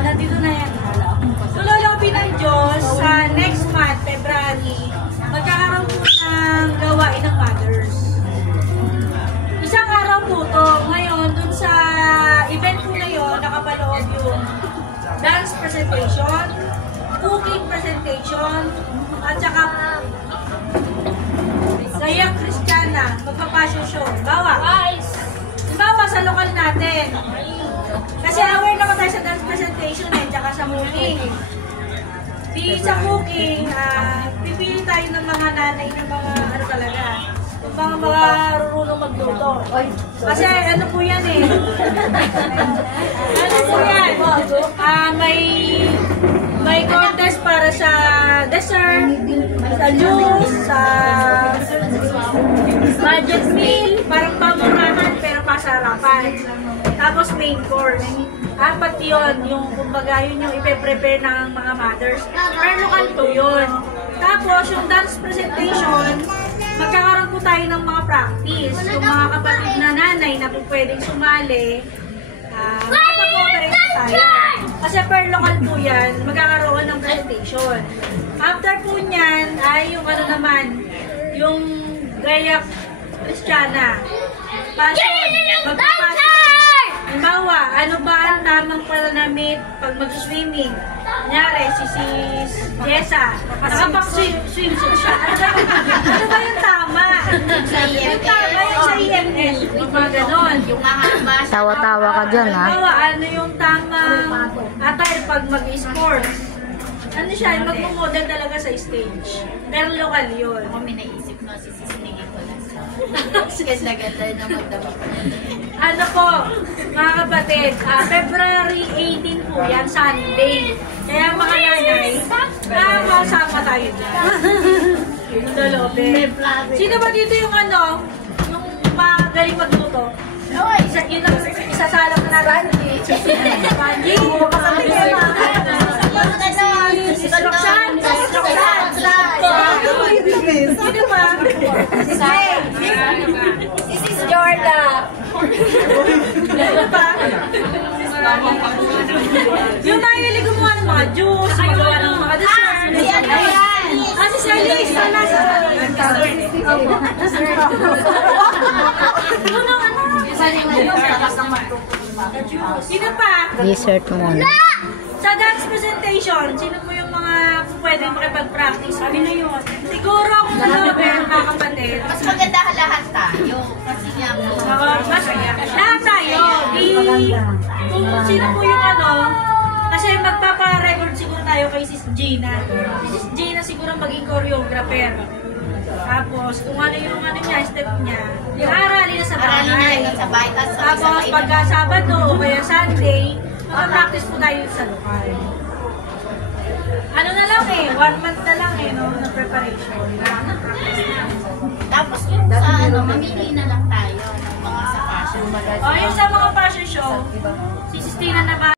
Nandito na yan. Lulobin ng Diyos sa next month, February, magkakaroon po ng gawain ng mothers. Isang araw po to. Ngayon, dun sa event po na yun, nakapaloob yung dance presentation, cooking presentation, at saka Gayak Kristiyana, magpapasyon show. Bawa sa lokal natin. Kasi aware naman tayo sa dance presentation tsaka sa cooking. Sa cooking, pipili tayo ng mga nanay ng mga ano talaga. Yung mga marunong magluto. Kasi ano po yan eh. Ano po yan? May contest para sa dessert, sa juice, sa budget meal, parang pamurahan pero pasarapan. Tapos main course. Apat yun, yung kumbaga yun yung ipe-prepare ng mga mothers. Pero lokal po yun. Tapos yung dance presentation, magkakaroon po tayo ng mga practice. Yung mga kapatid na nanay na po pwedeng sumali, makapag-operate po tayo. Kasi per lokal po yan, magkakaroon ng presentation. After po niyan, ay yung ano naman, yung Gayak Kristiyana. Magpapasyon. Halimbawa, ano ba ang tamang pananamit pag mag-swimming? Kunyari, si Jessa, nakapag-swimsuit siya. Ano ba yung tama? Yung tama yung sa EMS. Yung mga ganon. Tawa-tawa ka dyan, ha? Halimbawa, ano yung tamang attire pag mag-sports? Ano siya, mag-model talaga sa stage. Pero lokal yun. Ako may naisip no, sisisningin ko lang sa ganda-ganda na magdamit. Ano po, mga kapatid, February 18 po yan, Sunday. Kaya mga nanay, nakakasama tayo dyan. Yung dalobe. Sino ba dito yung ano, yung magaling magluto? Yun ang isasalang na natin. Banji! Si Roxanne! Sino ba? This is Jorda. Sino ba? Yung nahilig gumawa ng mga juice, gumawa ng mga dessert. Si Celis! Sana si Celis! Sino pa? Dessert muna. Sa dance presentation, sino po yung mga pwedeng makipag-practice? Sabi na yun. Siguro kung mga kapatid. Mas maganda lahat tayo. Kasi nga po. Lahat tayo. Kung sino po yung ano, kasi magpapa-record siguro tayo kay Sis Gina. Sis Gina siguro maging choreographer. Tapos, kung ano yung ano niya, step niya, yung aralin na sa bahay. Tapos, pagka Sabado o kaya Sunday, mag-practice po tayo sa lokal. Ano na lang eh, 1 month na lang eh, no, na preparation. Tapos yung sa ano, mamili na lang tayo ng mga sa fashion. O, yung sa mga fashion show, si Sistina na